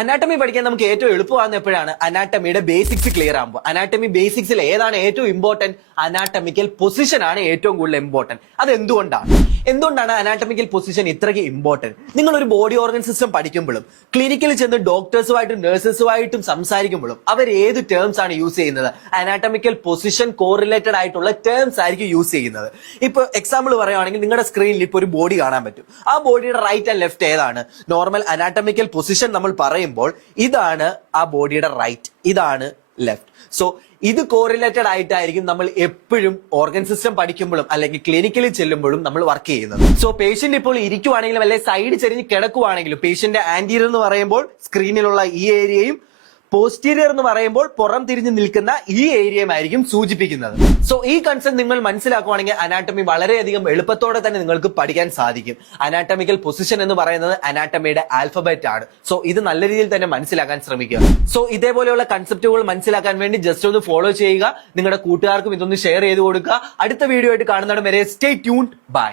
Anatomy പഠിക്കാൻ നമുക്ക് ഏറ്റവും എളുപ്പമാകുന്ന എപ്പോഴാണ് അനാട്ടമിയുടെ ബേസിക്സ് ക്ലിയർ ആകുമ്പോൾ. അനാട്ടമി ബേസിക്സിൽ ഏതാണ് ഏറ്റവും ഇമ്പോർട്ടന്റ്? അനാട്ടമിക്കൽ പൊസിഷൻ ആണ് ഏറ്റവും കൂടുതൽ ഇമ്പോർട്ടന്റ്. അത് എന്തുകൊണ്ടാണ് അനാട്ടമിക്കൽ പൊസിഷൻ ഇത്രയ്ക്ക് ഇമ്പോർട്ടന്റ്? നിങ്ങൾ ഒരു ബോഡി ഓർഗൻ സിസ്റ്റം പഠിക്കുമ്പോഴും ക്ലിനിക്കിൽ ചെന്ന് ഡോക്ടേഴ്സുമായിട്ടും നഴ്സസുമായിട്ടും സംസാരിക്കുമ്പോഴും അവർ ഏത് ടേംസ് ആണ് യൂസ് ചെയ്യുന്നത്? അനാട്ടമിക്കൽ പൊസിഷൻ കോറിലേറ്റഡ് ആയിട്ടുള്ള ടേംസ് ആയിരിക്കും യൂസ് ചെയ്യുന്നത്. ഇപ്പൊ എക്സാമ്പിൾ പറയുവാണെങ്കിൽ നിങ്ങളുടെ സ്ക്രീനിൽ ഇപ്പൊ ഒരു ബോഡി കാണാൻ പറ്റും. ആ ബോഡിയുടെ റൈറ്റ് ആൻഡ് ലെഫ്റ്റ് ഏതാണ്? നോർമൽ അനാട്ടമിക്കൽ പൊസിഷൻ നമ്മൾ പറയുമ്പോൾ ഇതാണ് ആ ബോഡിയുടെ റൈറ്റ്, ഇതാണ് ലെഫ്റ്റ്. സോ ഇത് കോറിലേറ്റഡ് ആയിട്ടായിരിക്കും നമ്മൾ എപ്പോഴും ഓർഗൻ സിസ്റ്റം പഠിക്കുമ്പോഴും അല്ലെങ്കിൽ ക്ലിനിക്കലിൽ ചെല്ലുമ്പോഴും നമ്മൾ വർക്ക് ചെയ്യുന്നത്. സോ പേഷ്യന്റ് ഇപ്പോൾ ഇരിക്കുവാണെങ്കിലും അല്ലെങ്കിൽ സൈഡ് ചെരിഞ്ഞ് കിടക്കുവാണെങ്കിലും പേഷ്യന്റ് ആന്റീരിയർ എന്ന് പറയുമ്പോൾ സ്ക്രീനിലുള്ള ഈ ഏരിയയും പോസ്റ്റീരിയർ എന്ന് പറയുമ്പോൾ പുറം തിരിഞ്ഞു നിൽക്കുന്ന ഈ ഏരിയയുമായിരിക്കും സൂചിപ്പിക്കുന്നത്. സോ ഈ കൺസെപ്റ്റ് നിങ്ങൾ മനസ്സിലാക്കുവാണെങ്കിൽ അനാട്ടമി വളരെയധികം എളുപ്പത്തോടെ തന്നെ നിങ്ങൾക്ക് പഠിക്കാൻ സാധിക്കും. അനാട്ടമിക്കൽ പൊസിഷൻ എന്ന് പറയുന്നത് അനാട്ടമിയുടെ ആൽഫബറ്റ് ആണ്. സോ ഇത് നല്ല രീതിയിൽ തന്നെ മനസ്സിലാക്കാൻ ശ്രമിക്കുക. സോ ഇതേപോലെയുള്ള കൺസെപ്റ്റുകൾ മനസ്സിലാക്കാൻ വേണ്ടി ജസ്റ്റ് ഒന്ന് ഫോളോ ചെയ്യുക. നിങ്ങളുടെ കൂട്ടുകാർക്കും ഇതൊന്ന് ഷെയർ ചെയ്ത് കൊടുക്കുക. അടുത്ത വീഡിയോ ആയിട്ട് കാണുന്നതിന് വരെ സ്റ്റേ ട്യൂൺഡ്. ബൈ.